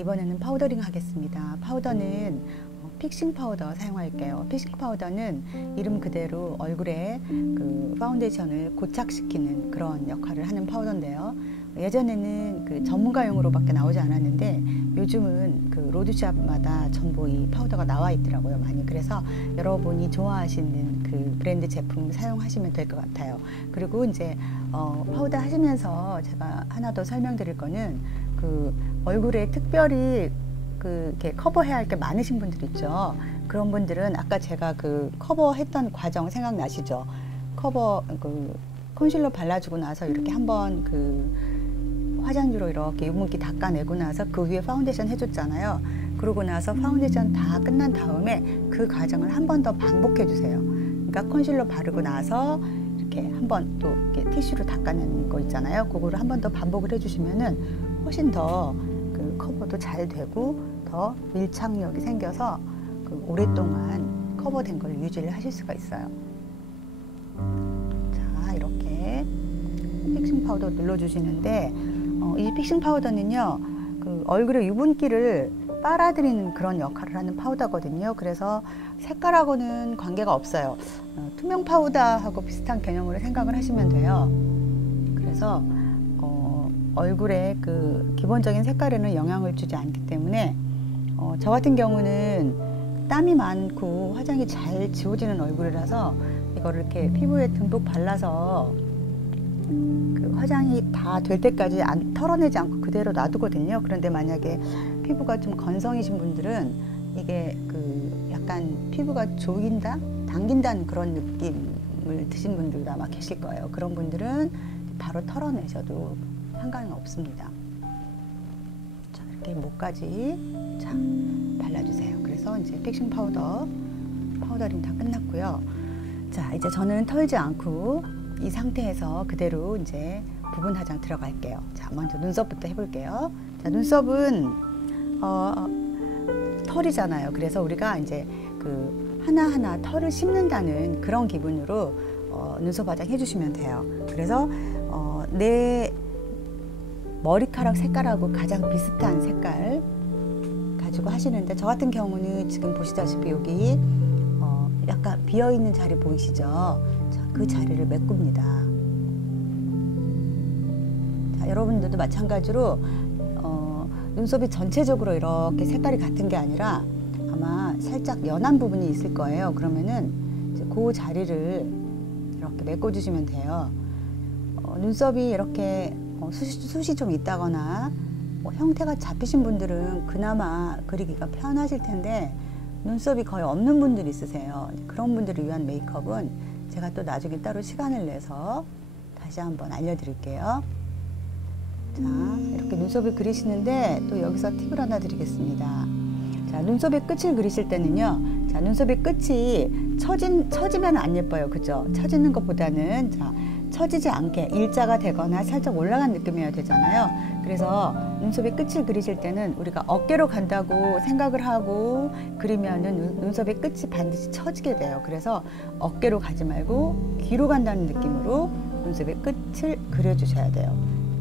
이번에는 파우더링 하겠습니다. 파우더는 픽싱 파우더 사용할게요. 픽싱 파우더는 이름 그대로 얼굴에 그 파운데이션을 고착시키는 그런 역할을 하는 파우더인데요. 예전에는 그 전문가용으로밖에 나오지 않았는데 요즘은 그 로드샵마다 전부 이 파우더가 나와 있더라고요, 많이. 그래서 여러분이 좋아하시는 그 브랜드 제품 사용하시면 될 것 같아요. 그리고 이제 파우더 하시면서 제가 하나 더 설명드릴 거는 그 얼굴에 특별히 이렇게 커버해야 할 게 많으신 분들 있죠. 그런 분들은 아까 제가 그 커버했던 과정 생각나시죠? 커버 그 컨실러 발라주고 나서 이렇게 한번 그 화장지로 이렇게 유분기 닦아내고 나서 그 위에 파운데이션 해줬잖아요. 그러고 나서 파운데이션 다 끝난 다음에 그 과정을 한 번 더 반복해 주세요. 그러니까 컨실러 바르고 나서 이렇게 한번 또 이렇게 티슈로 닦아내는 거 있잖아요. 그거를 한 번 더 반복을 해주시면은 훨씬 더 그 커버도 잘 되고 더 밀착력이 생겨서 그 오랫동안 커버된 걸 유지를 하실 수가 있어요. 자, 이렇게 픽싱 파우더 눌러주시는데 이 픽싱 파우더는요, 그 얼굴의 유분기를 빨아들이는 그런 역할을 하는 파우더거든요. 그래서 색깔하고는 관계가 없어요. 투명 파우더하고 비슷한 개념으로 생각을 하시면 돼요. 그래서 얼굴에 그 기본적인 색깔에는 영향을 주지 않기 때문에 저 같은 경우는 땀이 많고 화장이 잘 지워지는 얼굴이라서 이거를 이렇게 피부에 듬뿍 발라서 그 화장이 다 될 때까지 털어내지 않고 그대로 놔두거든요. 그런데 만약에 피부가 좀 건성이신 분들은 이게 그 약간 피부가 조인다? 당긴다는 그런 느낌을 드신 분들도 아마 계실 거예요. 그런 분들은 바로 털어내셔도 상관은 없습니다. 자, 이렇게 목까지 자 발라주세요. 그래서 이제 픽싱 파우더링 다 끝났고요. 자, 이제 저는 털지 않고 이 상태에서 그대로 이제 부분 화장 들어갈게요. 자, 먼저 눈썹부터 해볼게요. 자, 눈썹은 털이잖아요. 그래서 우리가 이제 그 하나하나 털을 씹는다는 그런 기분으로 눈썹 화장 해주시면 돼요. 그래서 내 머리카락 색깔하고 가장 비슷한 색깔 가지고 하시는데, 저 같은 경우는 지금 보시다시피 여기 약간 비어있는 자리 보이시죠? 자, 그 자리를 메꿉니다. 자, 여러분들도 마찬가지로 눈썹이 전체적으로 이렇게 색깔이 같은 게 아니라 아마 살짝 연한 부분이 있을 거예요. 그러면은 이제 그 자리를 이렇게 메꿔주시면 돼요. 눈썹이 이렇게 숱이 좀 있다거나 형태가 잡히신 분들은 그나마 그리기가 편하실 텐데 눈썹이 거의 없는 분들이 있으세요. 그런 분들을 위한 메이크업은 제가 또 나중에 따로 시간을 내서 다시 한번 알려드릴게요. 자, 이렇게 눈썹을 그리시는데 또 여기서 팁을 하나 드리겠습니다. 자, 눈썹의 끝을 그리실 때는요, 자, 눈썹의 끝이 처지면 안 예뻐요. 그죠? 처지는 것보다는 자, 처지지 않게 일자가 되거나 살짝 올라간 느낌이어야 되잖아요. 그래서 눈썹의 끝을 그리실 때는 우리가 어깨로 간다고 생각을 하고 그리면은 눈썹의 끝이 반드시 처지게 돼요. 그래서 어깨로 가지 말고 귀로 간다는 느낌으로 눈썹의 끝을 그려주셔야 돼요.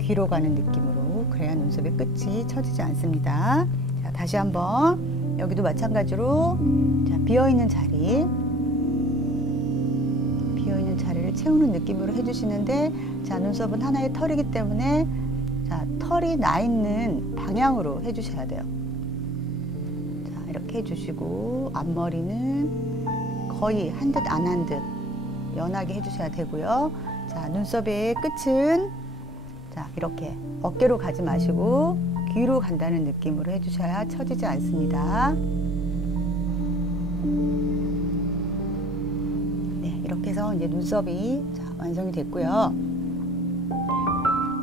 귀로 가는 느낌으로 그래야 눈썹의 끝이 처지지 않습니다. 자, 다시 한번 여기도 마찬가지로 자, 비어있는 자리를 채우는 느낌으로 해주시는데, 자, 눈썹은 하나의 털이기 때문에 자, 털이 나 있는 방향으로 해주셔야 돼요. 자, 이렇게 해주시고 앞머리는 거의 한 듯 안 한 듯 연하게 해주셔야 되고요. 자, 눈썹의 끝은 자, 이렇게 어깨로 가지 마시고 귀로 간다는 느낌으로 해주셔야 처지지 않습니다. 이렇게 해서 이제 눈썹이 자, 완성이 됐고요.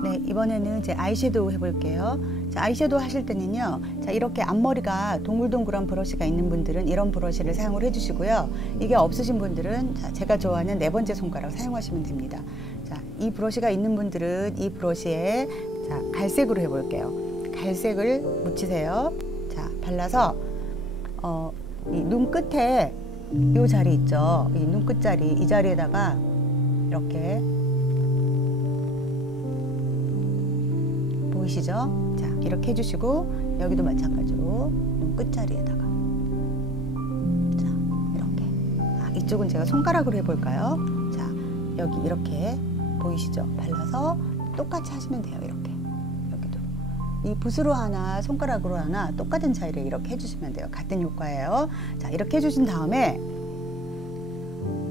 네, 이번에는 이제 아이섀도우 해볼게요. 자, 아이섀도우 하실 때는요, 자, 이렇게 앞머리가 동글동글한 브러쉬가 있는 분들은 이런 브러쉬를 사용을 해주시고요. 이게 없으신 분들은 자, 제가 좋아하는 네 번째 손가락 사용하시면 됩니다. 자, 이 브러쉬가 있는 분들은 이 브러쉬에 자, 갈색으로 해볼게요. 갈색을 묻히세요. 자, 발라서 이 눈 끝에 이 자리 있죠. 이 눈끝 자리, 이 자리에다가 이렇게 보이시죠? 자, 이렇게 해주시고 여기도 마찬가지로 눈 끝자리에다가 자, 이렇게 이쪽은 제가 손가락으로 해볼까요? 자, 여기 이렇게 보이시죠? 발라서 똑같이 하시면 돼요. 이렇게 여기도 이 붓으로 하나 손가락으로 하나 똑같은 차이를 이렇게 해주시면 돼요. 같은 효과예요. 자, 이렇게 해주신 다음에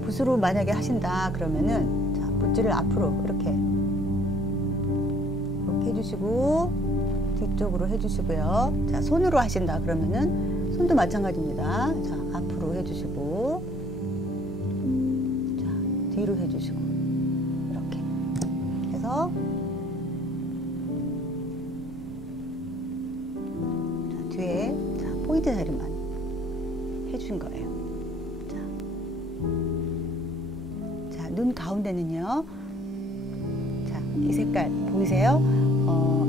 붓으로 만약에 하신다 그러면은 자, 붓질을 앞으로 이렇게 해주시고 뒤쪽으로 해주시고요. 자, 손으로 하신다 그러면은 손도 마찬가지입니다. 자, 앞으로 해주시고 자, 뒤로 해주시고 이렇게 해서 자, 뒤에 자, 포인트 자리만 해준 거예요. 자, 눈 가운데는요. 자, 이 색깔 보이세요?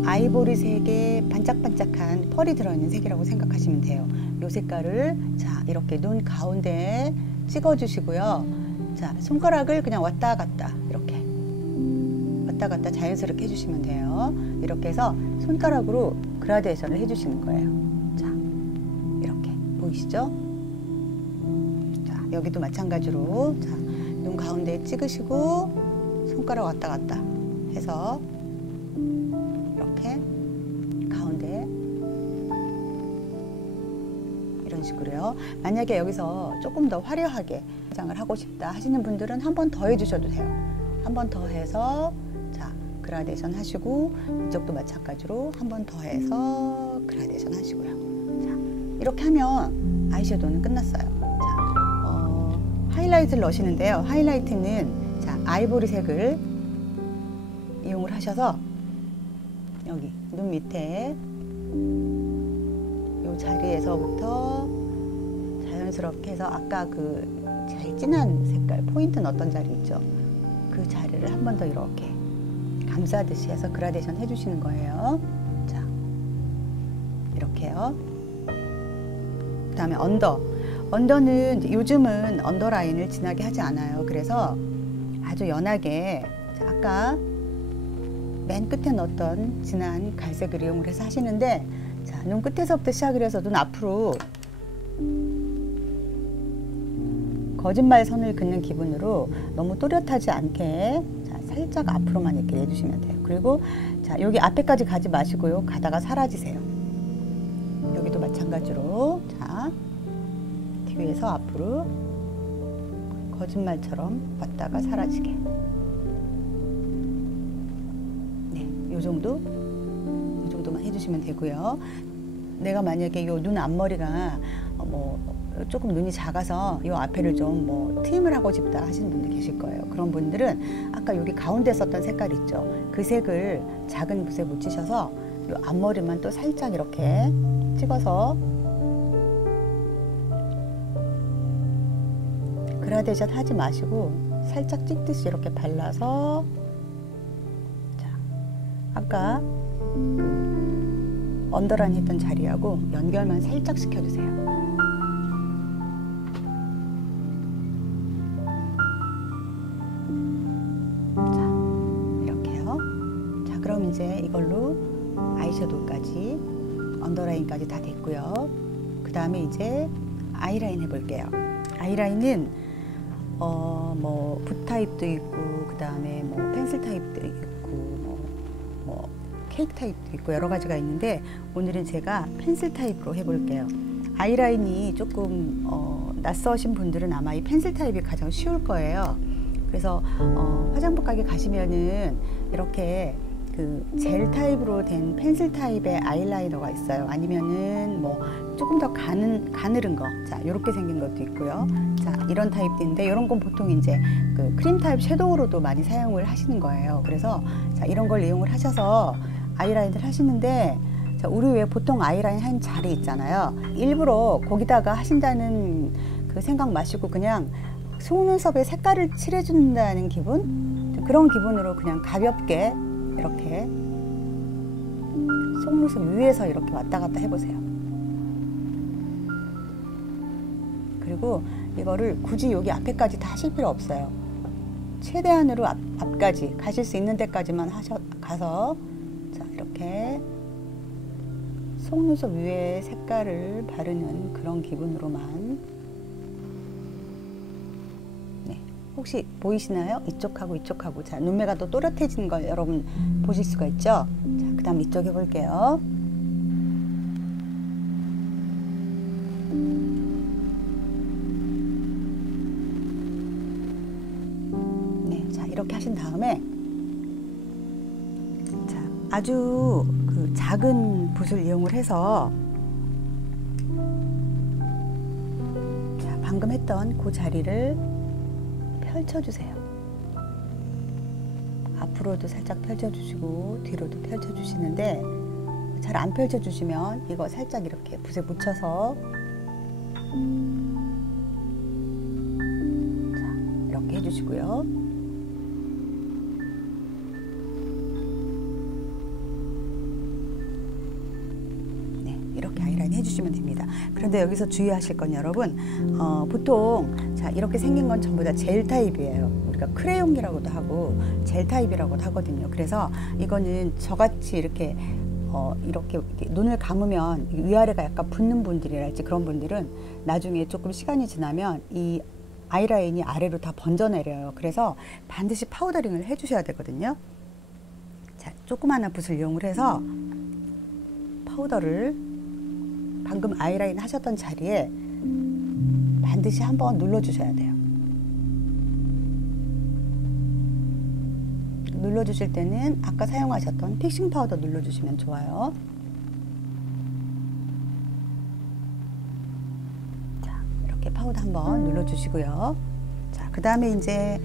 아이보리색에 반짝반짝한 펄이 들어있는 색이라고 생각하시면 돼요. 이 색깔을 자, 이렇게 눈 가운데에 찍어 주시고요. 자, 손가락을 그냥 왔다 갔다 이렇게 왔다 갔다 자연스럽게 해주시면 돼요. 이렇게 해서 손가락으로 그라데이션을 해주시는 거예요. 자, 이렇게 보이시죠? 자, 여기도 마찬가지로 자, 눈 가운데에 찍으시고 손가락 왔다 갔다 해서 이렇게 가운데 이런 식으로요. 만약에 여기서 조금 더 화려하게 화장을 하고 싶다 하시는 분들은 한 번 더 해주셔도 돼요. 한 번 더 해서 자, 그라데이션 하시고 이쪽도 마찬가지로 한 번 더 해서 그라데이션 하시고요. 자, 이렇게 하면 아이섀도우는 끝났어요. 자, 하이라이트를 넣으시는데요. 하이라이트는 자, 아이보리색을 이용을 하셔서 여기 눈 밑에 이 자리에서부터 자연스럽게 해서 아까 그 제일 진한 색깔 포인트 넣었던 자리 있죠? 그 자리를 한 번 더 이렇게 감싸듯이 해서 그라데이션 해주시는 거예요. 자, 이렇게요. 그 다음에 언더는 요즘은 언더라인을 진하게 하지 않아요. 그래서 아주 연하게 아까 맨 끝에 넣었던 진한 갈색을 이용을 해서 하시는데 자, 눈 끝에서부터 시작을 해서 눈 앞으로 거짓말 선을 긋는 기분으로 너무 또렷하지 않게 자, 살짝 앞으로만 이렇게 내주시면 돼요. 그리고 자, 여기 앞에까지 가지 마시고요. 가다가 사라지세요. 여기도 마찬가지로 자, 뒤에서 앞으로 거짓말처럼 왔다가 사라지게 이 정도만 해주시면 되고요. 내가 만약에 요 눈 앞머리가 뭐 조금 눈이 작아서 요 앞에를 좀 뭐 트임을 하고 싶다 하시는 분들 계실 거예요. 그런 분들은 아까 여기 가운데 썼던 색깔 있죠? 그 색을 작은 붓에 묻히셔서 요 앞머리만 또 살짝 이렇게 찍어서 그라데이션 하지 마시고 살짝 찍듯이 이렇게 발라서 아까 그 언더라인 했던 자리하고 연결만 살짝 시켜주세요. 자, 이렇게요. 자, 그럼 이제 이걸로 아이섀도우까지 언더라인까지 다 됐고요. 그 다음에 이제 아이라인 해볼게요. 아이라인은 뭐 붓 타입도 있고 그 다음에 뭐 펜슬 타입도 있고 케이크 타입도 있고 여러 가지가 있는데 오늘은 제가 펜슬 타입으로 해볼게요. 아이라인이 조금 낯서신 분들은 아마 이 펜슬 타입이 가장 쉬울 거예요. 그래서 화장품 가게 가시면은 이렇게 그 젤 타입으로 된 펜슬 타입의 아이라이너가 있어요. 아니면은 뭐 조금 더 가늘은 거, 자 이렇게 생긴 것도 있고요. 자 이런 타입인데 이런 건 보통 이제 그 크림 타입 섀도우로도 많이 사용을 하시는 거예요. 그래서 자 이런 걸 이용을 하셔서 아이라인을 하시는데 자, 우리 왜 보통 아이라인 한 자리 있잖아요. 일부러 거기다가 하신다는 그 생각 마시고 그냥 속눈썹에 색깔을 칠해준다는 기분? 그런 기분으로 그냥 가볍게 이렇게 속눈썹 위에서 이렇게 왔다 갔다 해보세요. 그리고 이거를 굳이 여기 앞에까지 다 하실 필요 없어요. 최대한으로 앞까지 가실 수 있는 데까지만 가서 자, 이렇게 속눈썹 위에 색깔을 바르는 그런 기분으로만. 네, 혹시 보이시나요? 이쪽하고 이쪽하고. 자, 눈매가 또 또렷해지는 걸 여러분 보실 수가 있죠? 자, 그 다음 이쪽 해볼게요. 네, 자, 이렇게 하신 다음에 자, 아주 그 작은 붓을 이용을 해서 자, 방금 했던 그 자리를 펼쳐주세요. 앞으로도 살짝 펼쳐주시고 뒤로도 펼쳐주시는데, 잘 안 펼쳐주시면 이거 살짝 이렇게 붓에 묻혀서 자, 이렇게 해주시고요. 이렇게 아이라인 해주시면 됩니다. 그런데 여기서 주의하실 건 여러분, 보통 자, 이렇게 생긴 건 전부 다 젤 타입이에요. 우리가 크레용이라고도 하고 젤 타입이라고도 하거든요. 그래서 이거는 저같이 이렇게 이렇게 눈을 감으면 위아래가 약간 붓는 분들이랄지 그런 분들은 나중에 조금 시간이 지나면 이 아이라인이 아래로 다 번져 내려요. 그래서 반드시 파우더링을 해주셔야 되거든요. 자, 조그마한 붓을 이용을 해서 파우더를 방금 아이라인 하셨던 자리에 반드시 한번 눌러주셔야 돼요. 눌러주실 때는 아까 사용하셨던 픽싱 파우더 눌러주시면 좋아요. 자, 이렇게 파우더 한번 눌러주시고요. 자, 그 다음에 이제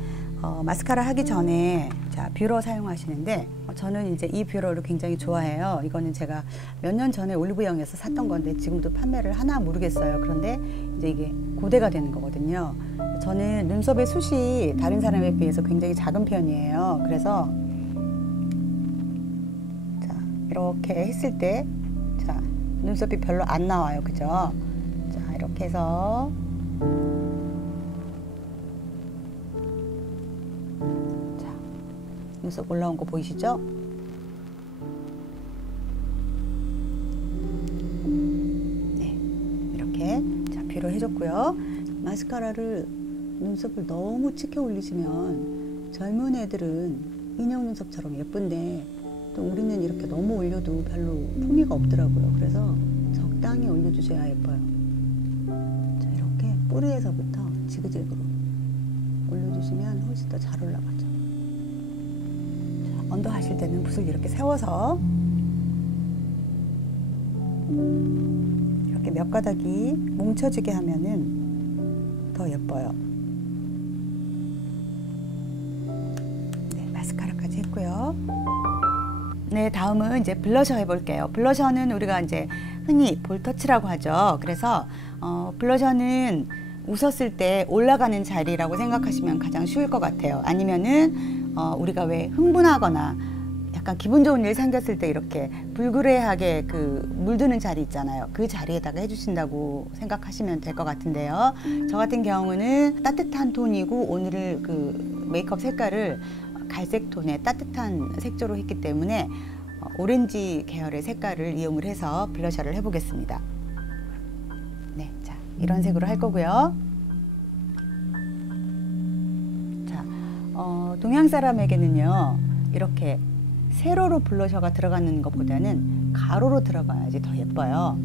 마스카라 하기 전에 자, 뷰러 사용하시는데 저는 이제 이 뷰러를 굉장히 좋아해요. 이거는 제가 몇 년 전에 올리브영에서 샀던 건데 지금도 판매를 하나 모르겠어요. 그런데 이제 이게 고데가 되는 거거든요. 저는 눈썹의 숱이 다른 사람에 비해서 굉장히 작은 편이에요. 그래서 자, 이렇게 했을 때 자, 눈썹이 별로 안 나와요. 그죠? 자, 이렇게 해서 눈썹 올라온 거 보이시죠? 네, 이렇게 자, 뷰러 해줬고요. 마스카라를 눈썹을 너무 치켜 올리시면 젊은 애들은 인형 눈썹처럼 예쁜데 또 우리는 이렇게 너무 올려도 별로 품위가 없더라고요. 그래서 적당히 올려주셔야 예뻐요. 자, 이렇게 뿌리에서부터 지그재그로 올려주시면 훨씬 더 잘 올라가죠. 언더 하실 때는 붓을 이렇게 세워서 이렇게 몇 가닥이 뭉쳐지게 하면은 더 예뻐요. 네, 마스카라까지 했고요. 네, 다음은 이제 블러셔 해볼게요. 블러셔는 우리가 이제 흔히 볼터치라고 하죠. 그래서 블러셔는 웃었을 때 올라가는 자리라고 생각하시면 가장 쉬울 것 같아요. 아니면은 우리가 왜 흥분하거나 약간 기분 좋은 일 생겼을 때 이렇게 불그레하게 그 물드는 자리 있잖아요. 그 자리에다가 해주신다고 생각하시면 될 것 같은데요. 저 같은 경우는 따뜻한 톤이고 오늘 그 메이크업 색깔을 갈색 톤의 따뜻한 색조로 했기 때문에 오렌지 계열의 색깔을 이용을 해서 블러셔를 해보겠습니다. 네, 자, 이런 색으로 할 거고요. 동양 사람에게는요, 이렇게 세로로 블러셔가 들어가는 것보다는 가로로 들어가야지 더 예뻐요.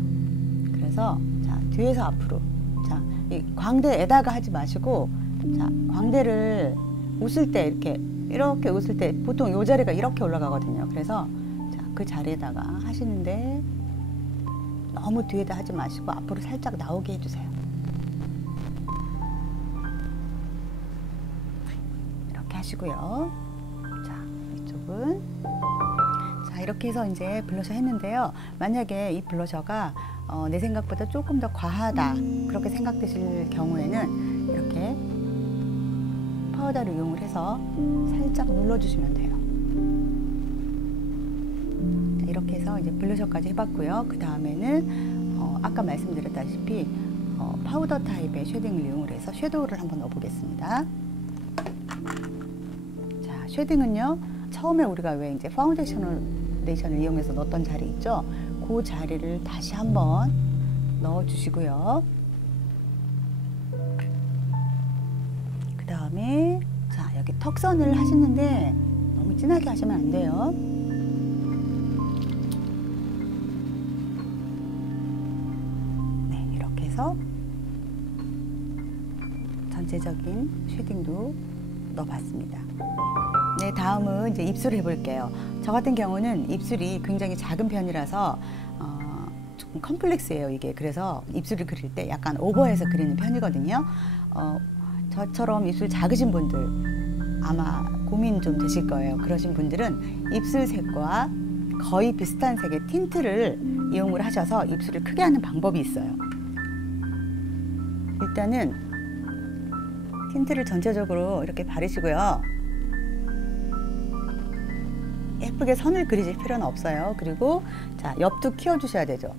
그래서 자, 뒤에서 앞으로 자, 이 광대에다가 하지 마시고 자, 광대를 웃을 때 이렇게 웃을 때 보통 이 자리가 이렇게 올라가거든요. 그래서 자, 그 자리에다가 하시는데 너무 뒤에다 하지 마시고 앞으로 살짝 나오게 해주세요. 하시고요. 자, 이쪽은 자, 이렇게 해서 이제 블러셔 했는데요. 만약에 이 블러셔가 내 생각보다 조금 더 과하다 그렇게 생각되실 경우에는 이렇게 파우더를 이용을 해서 살짝 눌러주시면 돼요. 자, 이렇게 해서 이제 블러셔까지 해봤고요. 그 다음에는 아까 말씀드렸다시피 파우더 타입의 쉐딩을 이용을 해서 섀도우를 한번 넣어보겠습니다. 쉐딩은요, 처음에 우리가 왜 이제 파운데이션을 파운데이션을 이용해서 넣었던 자리 있죠? 그 자리를 다시 한번 넣어주시고요. 그 다음에 자, 여기 턱선을 하시는데 너무 진하게 하시면 안 돼요. 네, 이렇게 해서 전체적인 쉐딩도 넣어봤습니다. 네, 다음은 이제 입술 해볼게요. 저 같은 경우는 입술이 굉장히 작은 편이라서 조금 컴플렉스예요, 이게. 그래서 입술을 그릴 때 약간 오버해서 그리는 편이거든요. 저처럼 입술 작으신 분들 아마 고민 좀 되실 거예요. 그러신 분들은 입술 색과 거의 비슷한 색의 틴트를 이용을 하셔서 입술을 크게 하는 방법이 있어요. 일단은 틴트를 전체적으로 이렇게 바르시고요. 예쁘게 선을 그리실 필요는 없어요. 그리고 자, 옆도 키워주셔야 되죠.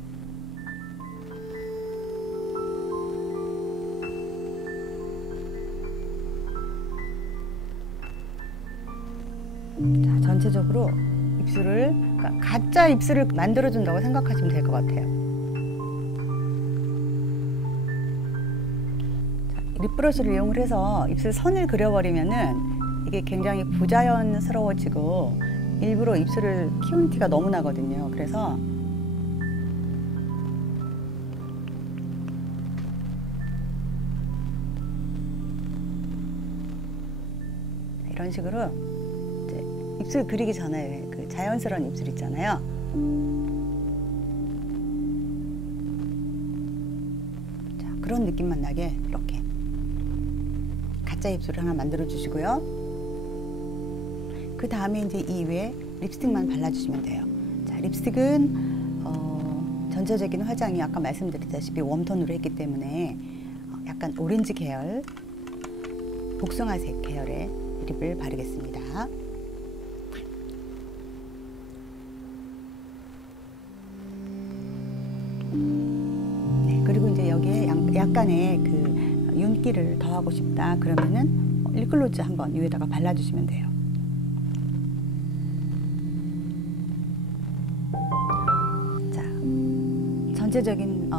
자, 전체적으로 입술을, 그러니까 가짜 입술을 만들어준다고 생각하시면 될 것 같아요. 자, 립브러쉬를 이용을 해서 입술 선을 그려버리면은 이게 굉장히 부자연스러워지고 일부러 입술을 키운 티가 너무 나거든요. 그래서 이런 식으로 이제 입술 그리기 전에 그 자연스러운 입술 있잖아요. 자, 그런 느낌만 나게 이렇게 가짜 입술을 하나 만들어 주시고요. 그 다음에 이제 이 위에 립스틱만 발라주시면 돼요. 자, 립스틱은 전체적인 화장이 아까 말씀드렸다시피 웜톤으로 했기 때문에 약간 오렌지 계열, 복숭아색 계열의 립을 바르겠습니다. 네, 그리고 이제 여기에 약간의 그 윤기를 더하고 싶다 그러면은 립글로즈 한번 위에다가 발라주시면 돼요. 전체적인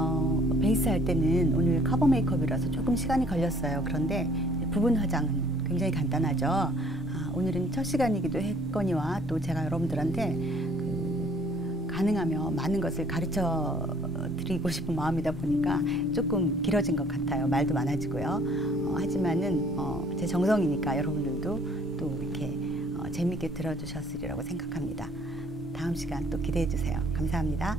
베이스 할 때는 오늘 커버 메이크업이라서 조금 시간이 걸렸어요. 그런데 부분 화장은 굉장히 간단하죠. 오늘은 첫 시간이기도 했거니와 또 제가 여러분들한테 가능하면 많은 것을 가르쳐 드리고 싶은 마음이다 보니까 조금 길어진 것 같아요. 말도 많아지고요. 하지만은 제 정성이니까 여러분들도 또 이렇게 재미있게 들어주셨으리라고 생각합니다. 다음 시간 또 기대해 주세요. 감사합니다.